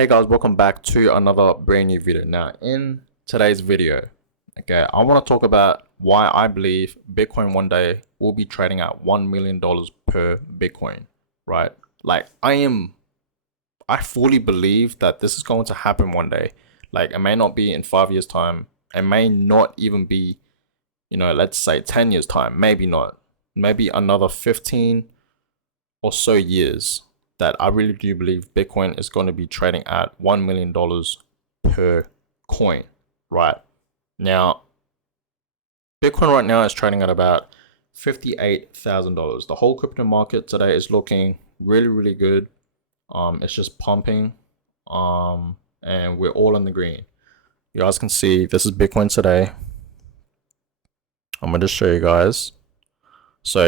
Hey guys, welcome back to another brand new video. Now, in today's video, okay, I want to talk about why I believe Bitcoin one day will be trading at $1 million per Bitcoin, right? Like, I fully believe that this is going to happen one day. Like, it may not be in 5 years' time, it may not even be, let's say 10 years' time, maybe not, maybe another 15 or so years that I really do believe Bitcoin is going to be trading at $1 million per coin, right? Now, Bitcoin right now is trading at about $58,000. The whole crypto market today is looking really, really good. It's just pumping, and we're all in the green. You guys can see this is Bitcoin today. I'm going to show you guys. So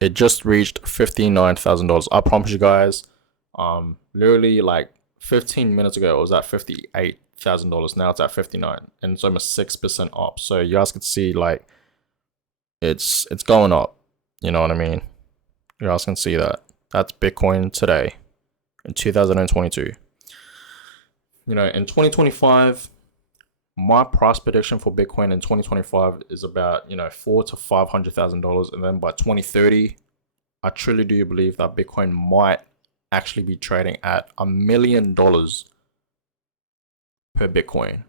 it just reached $59,000. I promise you guys, literally like 15 minutes ago it was at $58,000. Now it's at 59, and it's almost 6% up. So you guys can see like it's going up. You know what I mean? You guys can see that. That's Bitcoin today in 2022. In 2025, my price prediction for Bitcoin in 2025 is about $400,000 to $500,000, and then by 2030, I truly do believe that Bitcoin might actually be trading at $1 million per Bitcoin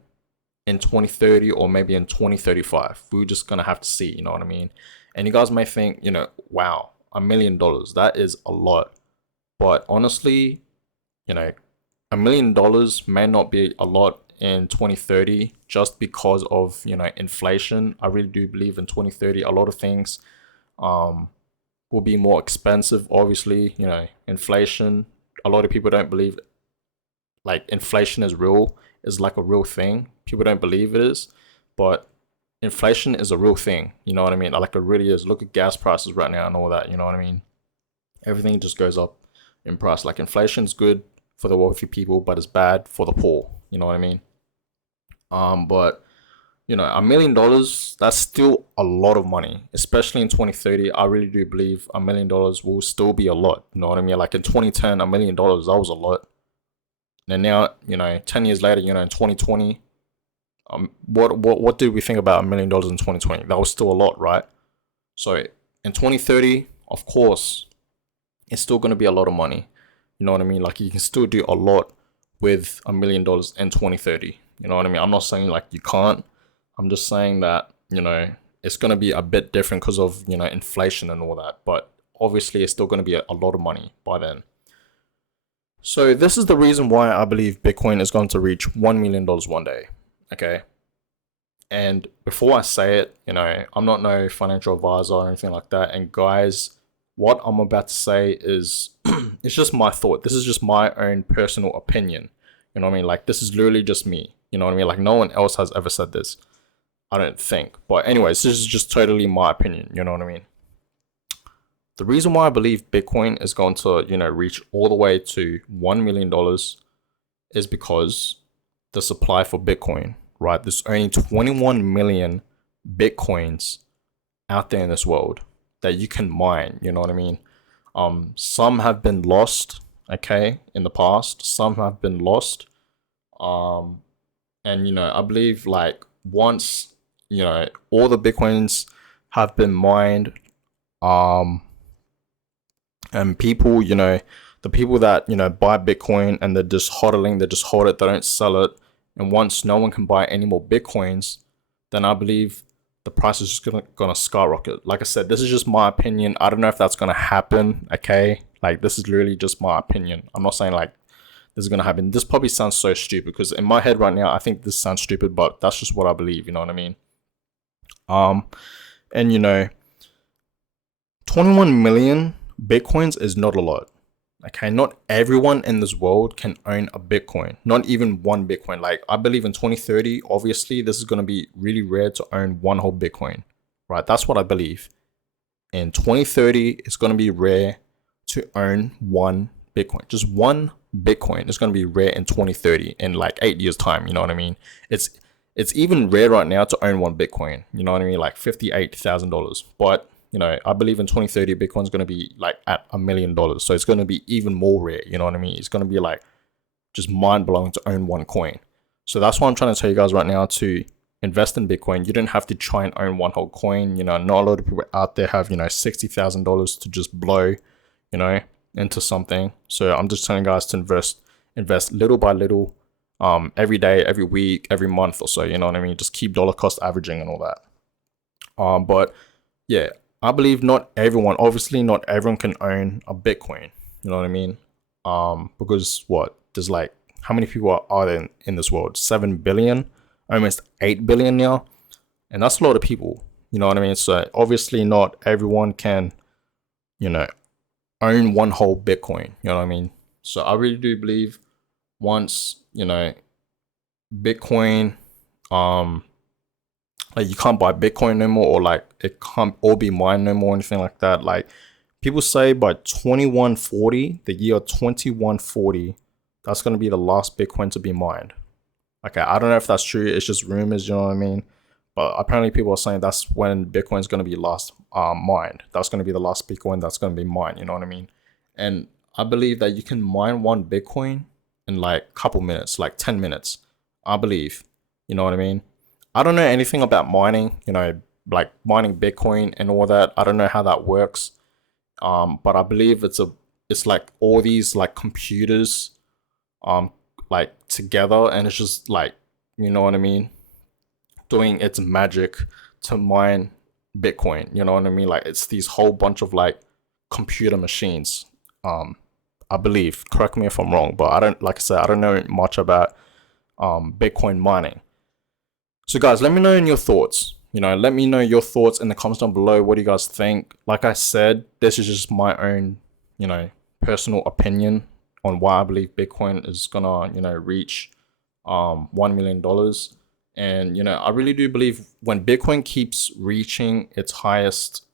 in 2030 or maybe in 2035. We're just gonna have to see, you know what I mean? And you guys may think, wow, $1 million, that is a lot. But honestly, $1 million may not be a lot in 2030 just because of inflation. I really do believe in 2030 a lot of things will be more expensive. Obviously, inflation, a lot of people don't believe like inflation is like a real thing. People don't believe it is, but inflation is a real thing. You know what I mean? Like it really is. Look at gas prices right now and all that. You know what I mean? Everything just goes up in price. Like inflation's good for the wealthy people, but it's bad for the poor. You know what I mean? But $1 million, that's still a lot of money, especially in 2030. I really do believe $1 million will still be a lot. You know what I mean? Like in 2010, $1 million, that was a lot. And now, 10 years later, in 2020, what did we think about $1 million in 2020? That was still a lot, right? So in 2030, of course, it's still going to be a lot of money. You know what I mean? Like you can still do a lot with $1 million in 2030. You know what I mean? I'm not saying like you can't. I'm just saying that, it's going to be a bit different because of, inflation and all that. But obviously, it's still going to be a lot of money by then. So this is the reason why I believe Bitcoin is going to reach $1 million one day. Okay. And before I say it, I'm not no financial advisor or anything like that. And guys, what I'm about to say is it's just my thought. This is just my own personal opinion. You know what I mean? Like this is literally just me. You know what I mean? Like no one else has ever said this. I don't think. But anyways, this is just totally my opinion. You know what I mean? The reason why I believe Bitcoin is going to, reach all the way to $1 million is because the supply for Bitcoin, right? There's only 21 million Bitcoins out there in this world that you can mine. You know what I mean? Some have been lost, okay, in the past. Some have been lost. And I believe like once, all the Bitcoins have been mined, and people, the people that, buy Bitcoin and they're just hodling, they just hold it, they don't sell it. And once no one can buy any more Bitcoins, then I believe the price is just gonna skyrocket. Like I said, this is just my opinion. I don't know if that's gonna happen, okay? Like this is literally just my opinion. I'm not saying like this is gonna happen. This probably sounds so stupid because in my head right now, I think this sounds stupid, but that's just what I believe, you know what I mean? And 21 million Bitcoins is not a lot. Okay, not everyone in this world can own a Bitcoin, not even one Bitcoin. Like, I believe in 2030, obviously, this is going to be really rare to own one whole Bitcoin, right? That's what I believe. In 2030, it's going to be rare to own one Bitcoin. Just one Bitcoin is going to be rare in 2030, in like 8 years' time. You know what I mean? It's even rare right now to own one Bitcoin. You know what I mean? Like $58,000. But I believe in 2030, Bitcoin's going to be like at $1 million. So it's going to be even more rare. You know what I mean? It's going to be like just mind blowing to own one coin. So that's what I'm trying to tell you guys right now. To invest in Bitcoin, you don't have to try and own one whole coin. Not a lot of people out there have, $60,000 to just blow, you know, into something. So I'm just telling guys to invest little by little, every day, every week, every month or so. You know what I mean? Just keep dollar cost averaging and all that. But yeah, I believe obviously not everyone can own a Bitcoin. You know what I mean? Because there's like, how many people are there in this world? 7 billion, almost 8 billion now. And that's a lot of people. You know what I mean? So obviously not everyone can, own one whole Bitcoin. You know what I mean? So I really do believe once, Bitcoin, like you can't buy Bitcoin no more, or like it can't all be mined no more, anything like that. Like people say by 2140, the year 2140, that's going to be the last Bitcoin to be mined. Okay, I don't know if that's true. It's just rumors, you know what I mean? But apparently people are saying that's when Bitcoin's going to be last mined. That's going to be the last Bitcoin that's going to be mined, you know what I mean? And I believe that you can mine one Bitcoin in like a couple minutes, like 10 minutes, I believe. You know what I mean? I don't know anything about mining, like mining Bitcoin and all that. I don't know how that works. But I believe it's like all these like computers, like together, and it's just like, you know what I mean, doing its magic to mine Bitcoin. You know what I mean? Like it's these whole bunch of like computer machines. I believe. Correct me if I'm wrong, but like I said, I don't know much about Bitcoin mining. So guys, let me know in your thoughts. Let me know your thoughts in the comments down below. What do you guys think? Like I said, this is just my own, personal opinion on why I believe Bitcoin is gonna, reach $1 million. And I really do believe when Bitcoin keeps reaching its highest,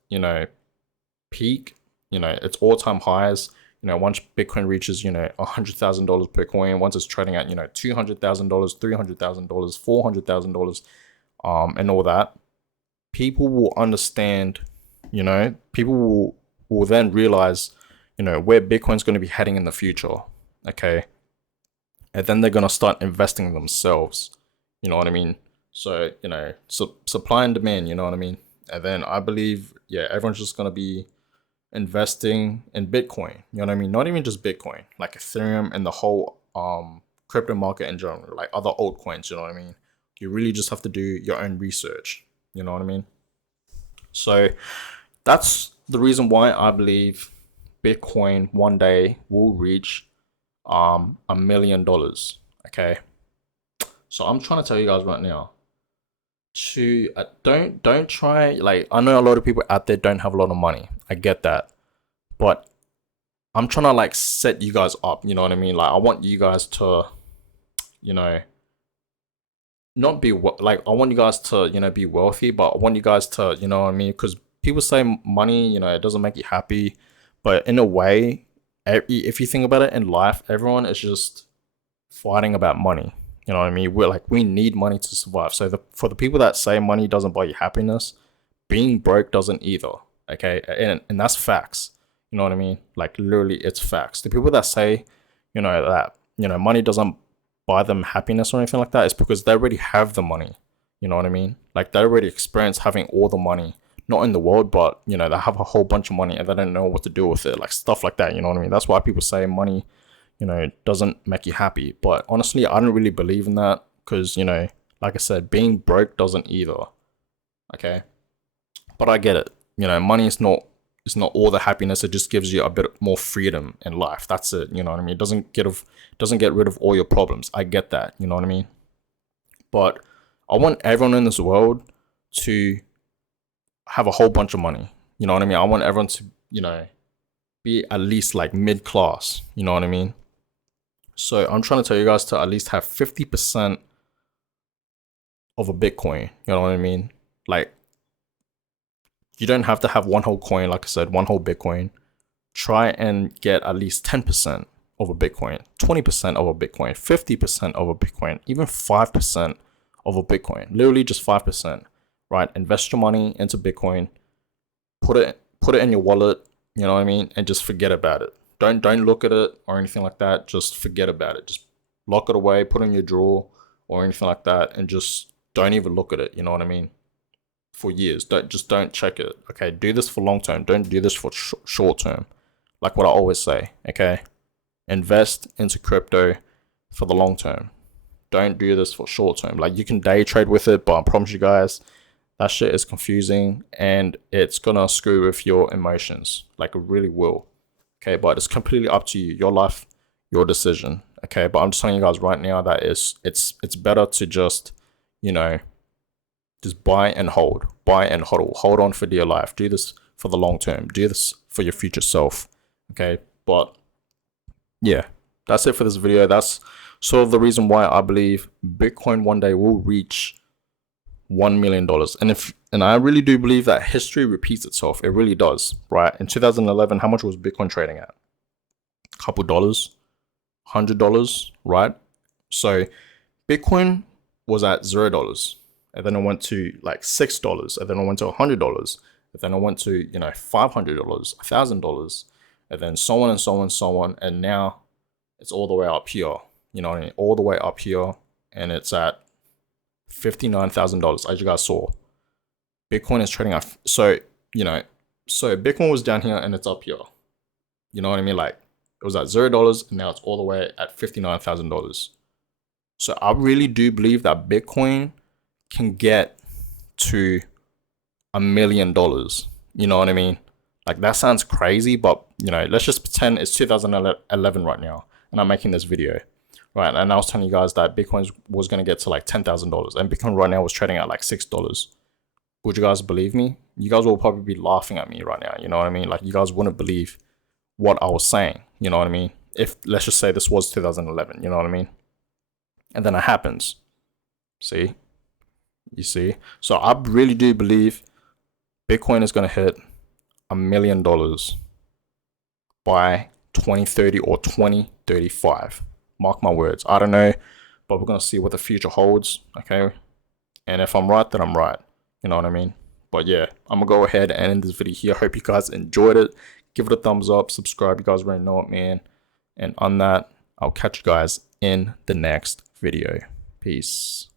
peak, its all-time highs, once Bitcoin reaches, $100,000 per coin, once it's trading at, $200,000, $300,000, $400,000, and all that, people will understand, people will then realize, where Bitcoin's going to be heading in the future. Okay. And then they're going to start investing in themselves. You know what I mean? So, supply and demand, you know what I mean? And then I believe, yeah, everyone's just going to be investing in Bitcoin. You know what I mean? Not even just Bitcoin, like Ethereum and the whole crypto market in general, like other altcoins, you know what I mean? You really just have to do your own research. You know what I mean? So that's the reason why I believe Bitcoin one day will reach $1 million. Okay. So I'm trying to tell you guys right now to don't try, like, I know a lot of people out there don't have a lot of money. I get that. But I'm trying to like set you guys up, you know what I mean? Like I want you guys to, not be like, I want you guys to, be wealthy, but I want you guys to, you know what I mean? Because people say money, it doesn't make you happy, but in a way, if you think about it in life, everyone is just fighting about money. You know what I mean? We need money to survive. So for the people that say money doesn't buy you happiness, being broke doesn't either. Okay, and that's facts. You know what I mean? Like literally, it's facts. The people that say, that money doesn't buy them happiness or anything like that, it's because they already have the money. You know what I mean? Like they already experience having all the money, not in the world, but they have a whole bunch of money and they don't know what to do with it, like stuff like that. You know what I mean? That's why people say money, doesn't make you happy. But honestly, I don't really believe in that because, like I said, being broke doesn't either. Okay. But I get it. Money is not all the happiness. It just gives you a bit more freedom in life. That's it. You know what I mean? It doesn't get rid of all your problems. I get that. You know what I mean? But I want everyone in this world to have a whole bunch of money. You know what I mean? I want everyone to, be at least like mid class. You know what I mean? So I'm trying to tell you guys to at least have 50% of a Bitcoin. You know what I mean? Like, you don't have to have one whole coin, like I said, one whole Bitcoin. Try and get at least 10% of a Bitcoin, 20% of a Bitcoin, 50% of a Bitcoin, even 5% of a Bitcoin. Literally just 5%, right? Invest your money into Bitcoin, put it in your wallet, you know what I mean? And just forget about it. Don't look at it or anything like that. Just forget about it. Just lock it away, put it in your drawer or anything like that, and just don't even look at it. You know what I mean? For years, don't check it. Okay, do this for long term. Don't do this for short term. Like what I always say. Okay, invest into crypto for the long term. Don't do this for short term. Like you can day trade with it, but I promise you guys, that shit is confusing and it's gonna screw with your emotions. Like it really will. Okay, but it's completely up to you. Your life, your decision. Okay, but I'm just telling you guys right now that it's better to just, you know, just buy and hold, buy and hodl, hold on for dear life. Do this for the long term. Do this for your future self. Okay, but yeah, that's it for this video. That's sort of the reason why I believe Bitcoin one day will reach $1 million. And I really do believe that history repeats itself. It really does, right? In 2011, how much was Bitcoin trading at? A couple dollars, $100, right? So Bitcoin was at $0, and then it went to like $6, and then it went to $100, and then it went to, you know, $500, $1,000, and then so on and so on and so on, and now it's all the way up here. You know what I mean? All the way up here, and it's at $59,000, as you guys saw. Bitcoin is trading at, so, you know, so Bitcoin was down here and it's up here. You know what I mean? Like it was at $0 and now it's all the way at $59,000. So I really do believe that Bitcoin can get to $1 million. You know what I mean? Like that sounds crazy, but you know, let's just pretend it's 2011 right now and I'm making this video. Right, and I was telling you guys that Bitcoin was going to get to like $10,000, and Bitcoin right now was trading at like $6. Would you guys believe me? You guys will probably be laughing at me right now. You know what I mean? Like you guys wouldn't believe what I was saying. You know what I mean? If let's just say this was 2011. You know what I mean? And then it happens. See? You see? So I really do believe Bitcoin is going to hit $1 million by 2030 or 2035. Mark my words. I don't know, but we're going to see what the future holds, okay? And if I'm right, then I'm right. You know what I mean? But yeah, I'm going to go ahead and end this video here. Hope you guys enjoyed it. Give it a thumbs up. Subscribe. You guys already know it, man. And on that, I'll catch you guys in the next video. Peace.